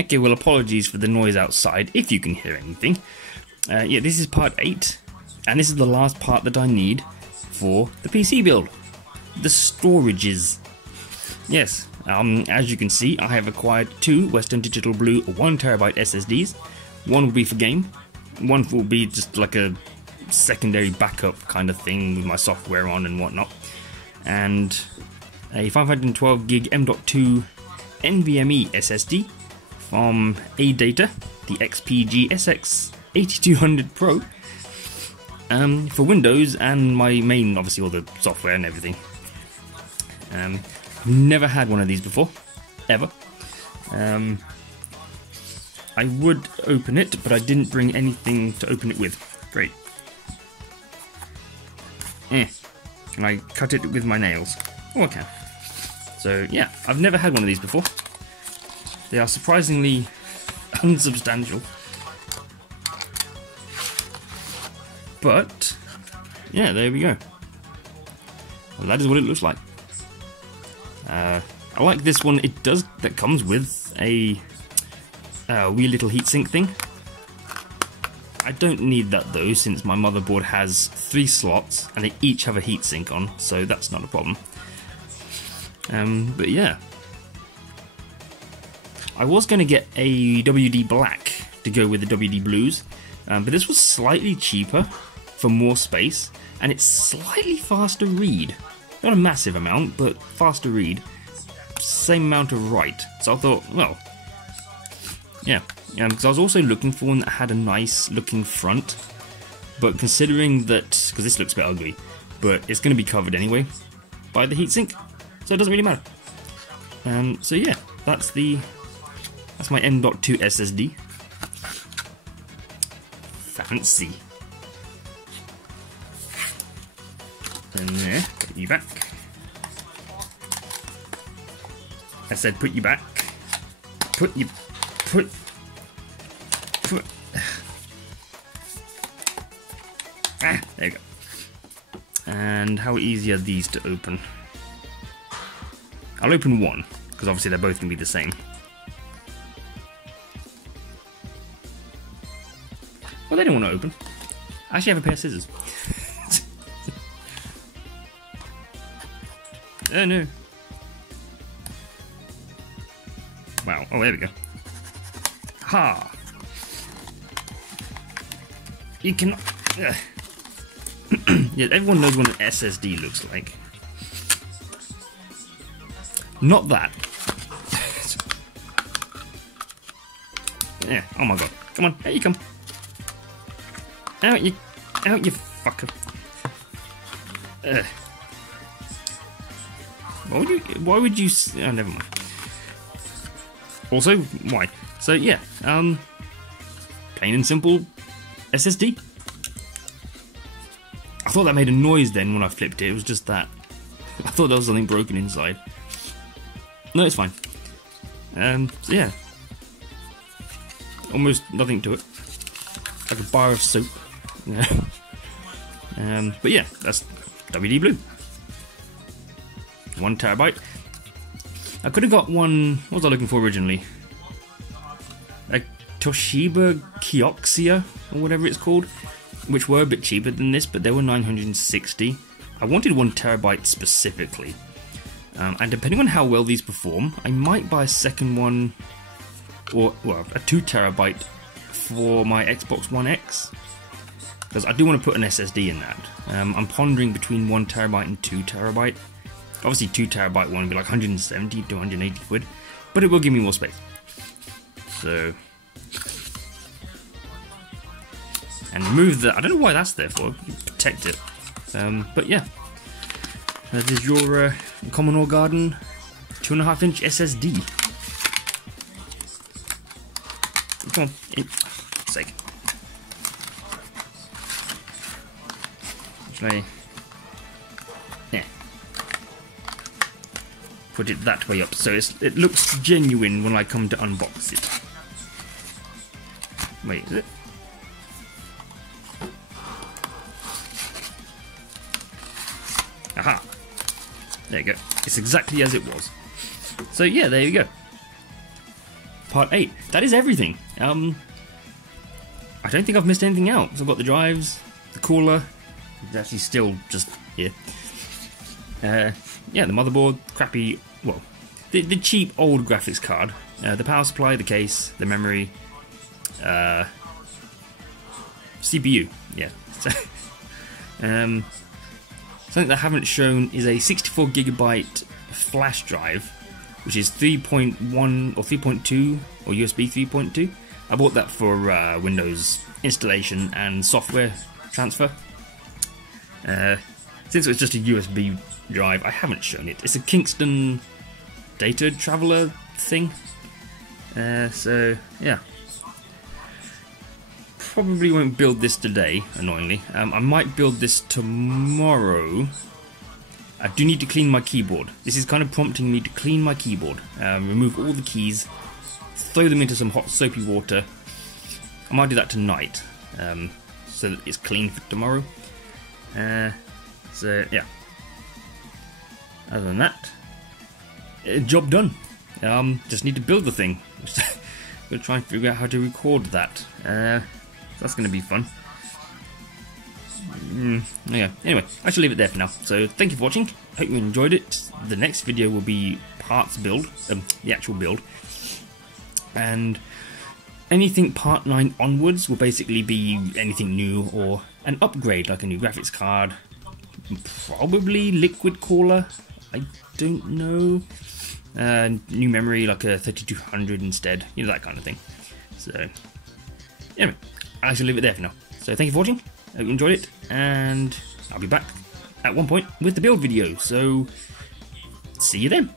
Okay, well, apologies for the noise outside, if you can hear anything. Yeah, this is part 8, and this is the last part that I need for the PC build. The storages. Yes, as you can see, I have acquired 2 Western Digital Blue 1TB SSDs. One will be for game, one will be just like a secondary backup kind of thing with my software on and whatnot. And a 512GB M.2 NVMe SSD from ADATA, the XPG-SX 8200 Pro, for Windows and my main, obviously all the software and everything. I've never had one of these before, ever. I would open it, but I didn't bring anything to open it with. Great. Can I cut it with my nails? Oh, I can. So yeah, I've never had one of these before. They are surprisingly unsubstantial. But yeah, there we go. Well, that is what it looks like. I like this one. That comes with a wee little heatsink thing. I don't need that though, since my motherboard has 3 slots and they each have a heatsink on, so that's not a problem. But yeah, I was going to get a WD Black to go with the WD Blues, but this was slightly cheaper for more space, and it's slightly faster read. Not a massive amount, but faster read. Same amount of write. So I thought, well, yeah. Because I was also looking for one that had a nice looking front, but considering that, because this looks a bit ugly, but it's going to be covered anyway by the heatsink, so it doesn't really matter. So yeah, that's my M.2 SSD. Fancy. And there, put you back. I said put you back. Put. Ah, there you go. And how easy are these to open? I'll open one, because obviously they're both going to be the same. Well, they don't want to open. I actually have a pair of scissors. Oh no. Wow, oh there we go. Ha! You can... yeah, everyone knows what an SSD looks like. Not that. Yeah, oh my god. Come on, here you come. Out you fucker. Why would you... Oh, never mind. Also, why? So yeah, plain and simple SSD. I thought that made a noise then when I flipped it. It was just that. I thought there was something broken inside. No, it's fine. So yeah, almost nothing to it. Like a bar of soap. Yeah. But yeah, that's WD Blue. 1 terabyte. I could have got one. What was I looking for originally? A Toshiba Kioxia or whatever it's called, which were a bit cheaper than this, but they were 960. I wanted 1 terabyte specifically, and depending on how well these perform, I might buy a second one, or well, a 2 terabyte for my Xbox One X, because I do want to put an SSD in that. I'm pondering between 1 terabyte and 2 terabyte. Obviously 2 terabyte one would be like 170 to 180 quid, but it will give me more space. So, and remove the, I don't know why that's there for, protect it. But yeah, that is your Commodore Garden 2.5-inch SSD. Come on, in sake. Actually, yeah. Put it that way up so it looks genuine when I come to unbox it. Wait, is it? Aha! There you go. It's exactly as it was. So yeah, there you go. part 8. That is everything. I don't think I've missed anything out. So I've got the drives, the cooler, it's actually still just here. Yeah, the motherboard, crappy, well, the cheap old graphics card, the power supply, the case, the memory, CPU, yeah. Something that I haven't shown is a 64GB flash drive, which is 3.1 or 3.2 or USB 3.2. I bought that for Windows installation and software transfer. Since it's just a USB drive, I haven't shown it. It's a Kingston data traveler thing. So yeah, probably won't build this today, annoyingly. I might build this tomorrow. I do need to clean my keyboard. This is kind of prompting me to clean my keyboard. Remove all the keys, throw them into some hot soapy water. I might do that tonight, so that it's clean for tomorrow. So yeah. Other than that, job done. Just need to build the thing. We'll try and figure out how to record that. That's going to be fun. Yeah. Anyway, I shall leave it there for now. So thank you for watching. Hope you enjoyed it. The next video will be parts build, the actual build, and anything part 9 onwards will basically be anything new or an upgrade, like a new graphics card, probably liquid cooler. I don't know. New memory, like a 3200 instead, you know, that kind of thing. So anyway, I shall leave it there for now. So thank you for watching. Hope you enjoyed it, and I'll be back at one point with the build video. So see you then.